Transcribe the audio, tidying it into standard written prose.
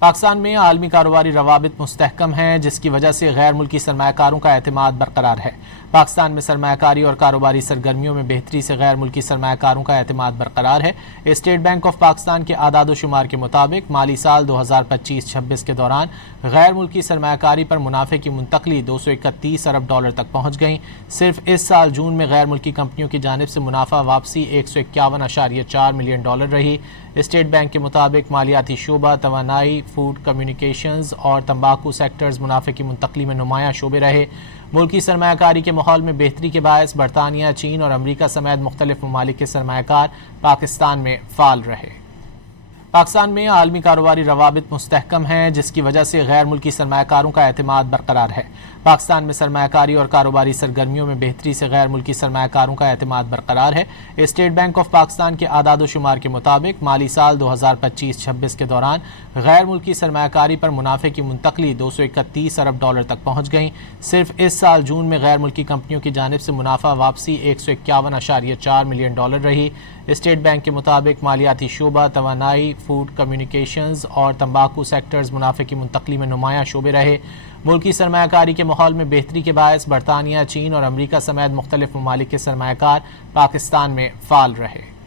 پاکستان میں عالمی کاروباری روابط مستحکم ہیں، جس کی وجہ سے غیر ملکی سرمایہ کاروں کا اعتماد برقرار ہے۔ پاکستان میں سرمایہ کاری اور کاروباری سرگرمیوں میں بہتری سے غیر ملکی سرمایہ کاروں کا اعتماد برقرار ہے۔ اسٹیٹ بینک آف پاکستان کے اعداد و شمار کے مطابق مالی سال 2025-26 کے دوران غیر ملکی سرمایہ کاری پر منافع کی منتقلی $231 ارب تک پہنچ گئیں۔ صرف اس سال جون میں غیر ملکی کمپنیوں کی جانب سے منافع واپسی $151.4 ملین رہی۔ اسٹیٹ بینک کے مطابق مالیاتی شعبہ، توانائی، فوڈ کمیونیکیشنز اور تمباکو سیکٹرز منافع کی منتقلی میں نمایاں شعبے رہے۔ ملکی سرمایہ کاری کے ماحول میں بہتری کے باعث برطانیہ، چین اور امریکہ سمیت مختلف ممالک کے سرمایہ کار پاکستان میں فعال رہے۔ پاکستان میں عالمی کاروباری روابط مستحکم ہیں، جس کی وجہ سے غیر ملکی سرمایہ کاروں کا اعتماد برقرار ہے۔ پاکستان میں سرمایہ کاری اور کاروباری سرگرمیوں میں بہتری سے غیر ملکی سرمایہ کاروں کا اعتماد برقرار ہے۔ اسٹیٹ بینک آف پاکستان کے اعداد و شمار کے مطابق مالی سال 2025-26 کے دوران غیر ملکی سرمایہ کاری پر منافع کی منتقلی $231 ارب تک پہنچ گئیں۔ صرف اس سال جون میں غیر ملکی کمپنیوں کی جانب سے منافع واپسی $151.4 ملین رہی۔ اسٹیٹ بینک کے مطابق مالیاتی شعبہ، توانائی، فوڈ کمیونیکیشنز اور تمباکو سیکٹرز منافع کی منتقلی میں نمایاں شعبے رہے۔ ملکی سرمایہ کاری کے ماحول میں بہتری کے باعث برطانیہ، چین اور امریکہ سمیت مختلف ممالک کے سرمایہ کار پاکستان میں فعال رہے۔